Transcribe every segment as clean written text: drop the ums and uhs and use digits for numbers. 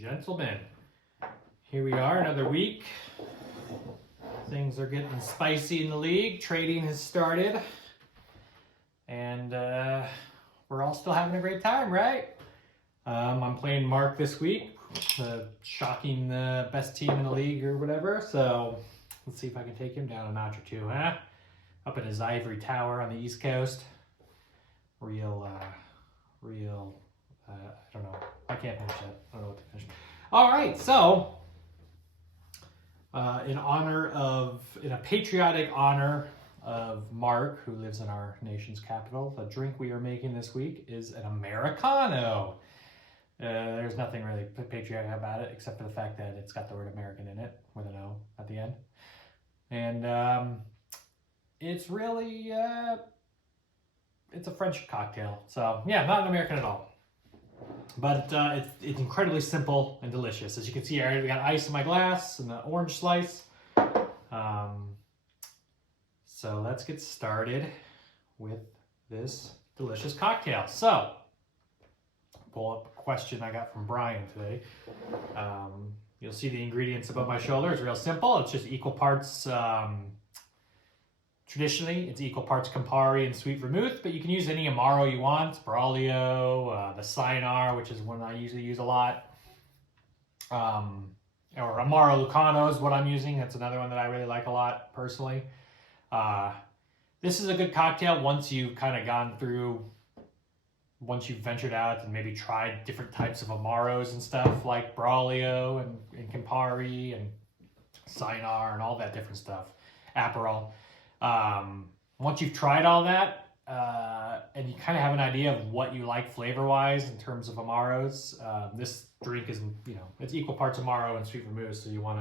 Gentlemen, here we are, another week. Things are getting spicy in the league. Trading has started. And we're all still having a great time, right? I'm playing Mark this week, shocking the best team in the league or whatever. So let's see if I can take him down a notch or two, huh? Up in his ivory tower on the East Coast. I don't know. I can't finish that. I don't know what to finish. All right, so in a patriotic honor of Mark, who lives in our nation's capital, the drink we are making this week is an Americano. There's nothing really patriotic about it, except for the fact that it's got the word American in it, with an O at the end. And it's really, it's a French cocktail. So yeah, not an American at all. But it's incredibly simple and delicious. As you can see, I already got ice in my glass and the orange slice. So let's get started with this delicious cocktail. So, pull up a question I got from Brian today. You'll see the ingredients above my shoulder. It's real simple. It's just equal parts, traditionally, it's equal parts Campari and sweet vermouth, but you can use any Amaro you want. Braulio, the Cynar, which is one I usually use a lot. Or Amaro Lucano is what I'm using. That's another one that I really like a lot, personally. This is a good cocktail once you've kind of gone through, once you've ventured out and maybe tried different types of Amaros and stuff, like Braulio and Campari and Cynar and all that different stuff. Aperol. Once you've tried all that, and you kind of have an idea of what you like flavor-wise in terms of Amaros, this drink is, it's equal parts Amaro and sweet vermouth, so you want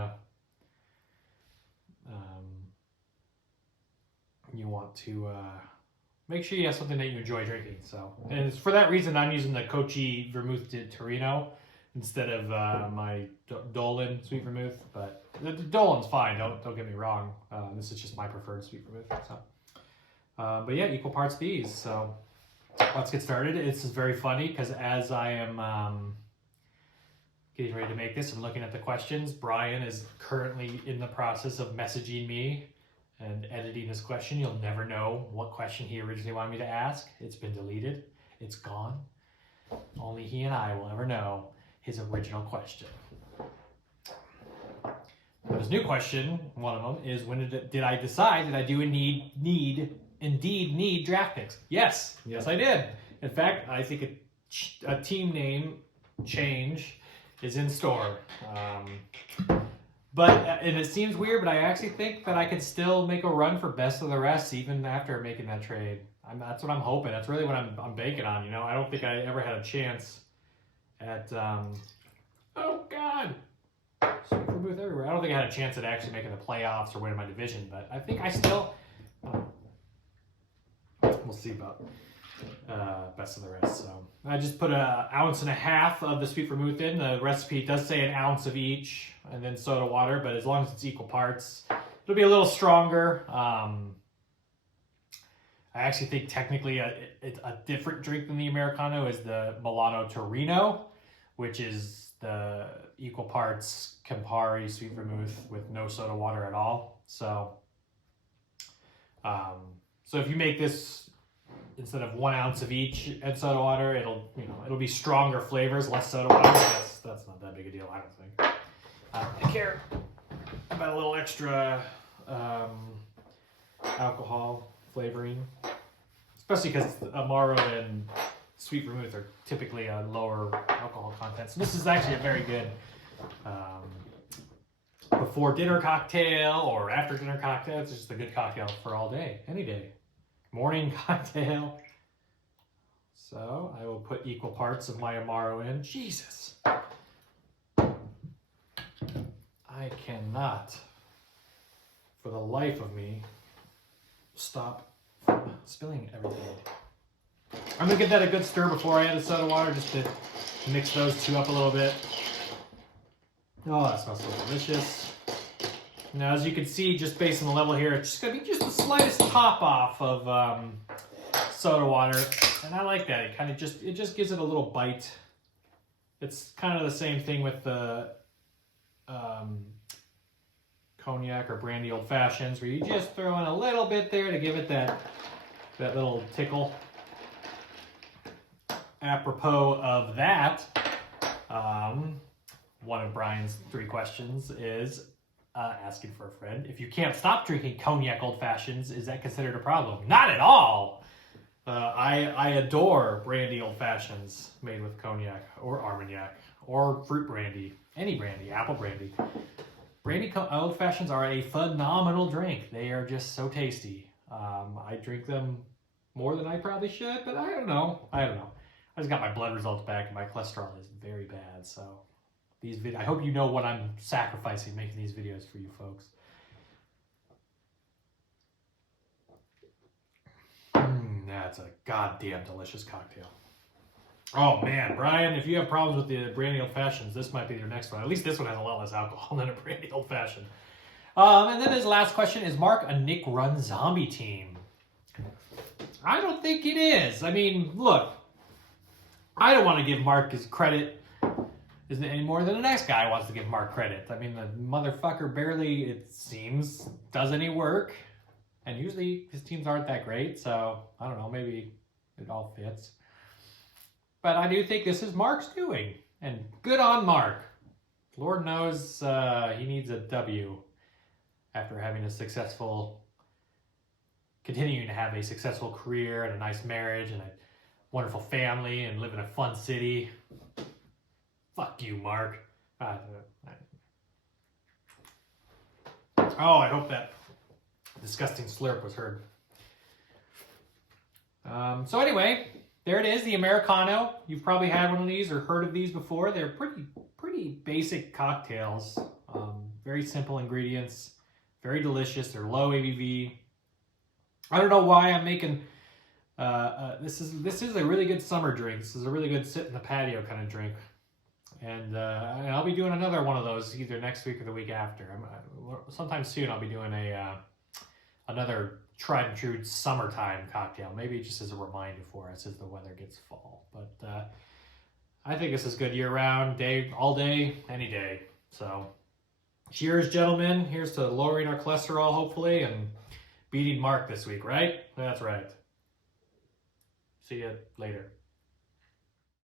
to make sure you have something that you enjoy drinking. So, and it's for that reason I'm using the Kochi Vermouth de Torino instead of my Dolan sweet vermouth, but the Dolan's fine. Don't get me wrong. This is just my preferred sweet vermouth. So, but yeah, equal parts these. So let's get started. This is very funny because as I am getting ready to make this and looking at the questions, Brian is currently in the process of messaging me and editing his question. You'll never know what question he originally wanted me to ask. It's been deleted. It's gone. Only he and I will ever know his original question. But his new question, one of them, is when did I decide that I do indeed need draft picks? Yes, I did. In fact, I think a team name change is in store. And it seems weird, but I actually think that I could still make a run for best of the rest even after making that trade. That's what I'm hoping. That's really what I'm banking on. I don't think I ever had a chance at oh god, sweet vermouth everywhere. I don't think I had a chance at actually making the playoffs or winning my division, but I think I still we'll see about best of the rest. So I just put 1.5 ounces of the sweet vermouth in. The recipe does say 1 ounce of each and then soda water, but as long as it's equal parts, it'll be a little stronger. I actually think technically a different drink than the Americano is the Milano Torino, which is the equal parts Campari sweet vermouth with no soda water at all. So, so if you make this instead of 1 ounce of each and soda water, it'll be stronger flavors, less soda water. That's not that big a deal, I don't think. I don't really care about a little extra alcohol flavoring, especially because Amaro and sweet vermouth are typically a lower alcohol content. So this is actually a very good before dinner cocktail or after dinner cocktail. It's just a good cocktail for all day, any day. Morning cocktail. So I will put equal parts of my Amaro in. Jesus. I cannot, for the life of me, stop from spilling everything. I'm going to give that a good stir before I add the soda water, just to mix those two up a little bit. Oh, that smells so delicious. Now, as you can see, just based on the level here, it's just going to be just the slightest top off of soda water, and I like that. It just gives it a little bite It's kind of the same thing with the cognac or brandy old fashions, where you just throw in a little bit there to give it that little tickle. Apropos of that, one of Brian's 3 questions is asking for a friend. If you can't stop drinking cognac old fashions, is that considered a problem? Not at all. I adore brandy old fashions made with cognac or Armagnac or fruit brandy, any brandy, apple brandy. Brandy old fashions are a phenomenal drink. They are just so tasty. I drink them more than I probably should, but I don't know. I just got my blood results back, and my cholesterol is very bad. So I hope you know what I'm sacrificing making these videos for you folks. That's a goddamn delicious cocktail. Oh man, Brian, if you have problems with the brandy old fashions, this might be your next one. At least this one has a lot less alcohol than a brandy old fashioned. And then his last question, is Mark a Nick run zombie team? I don't think it is. I mean, look, I don't want to give Mark his credit any more than the next guy wants to give Mark credit. I mean, the motherfucker barely, it seems, does any work. And usually his teams aren't that great, so I don't know, maybe it all fits. But I do think this is Mark's doing, and good on Mark. Lord knows he needs a W after having continuing to have a successful career and a nice marriage and a wonderful family and live in a fun city. Fuck you, Mark. I hope that disgusting slurp was heard. So anyway, there it is, the Americano. You've probably had one of these or heard of these before. They're pretty basic cocktails. Very simple ingredients, very delicious. They're low ABV. I don't know why I'm making. This is a really good summer drink. This is a really good sit in the patio kind of drink. And I'll be doing another one of those either next week or the week after. Sometime soon I'll be doing another tried and true summertime cocktail. Maybe just as a reminder for us as the weather gets fall. But I think this is good year round, all day, any day. So cheers, gentlemen. Here's to lowering our cholesterol, hopefully, and beating Mark this week, right? That's right. See you later.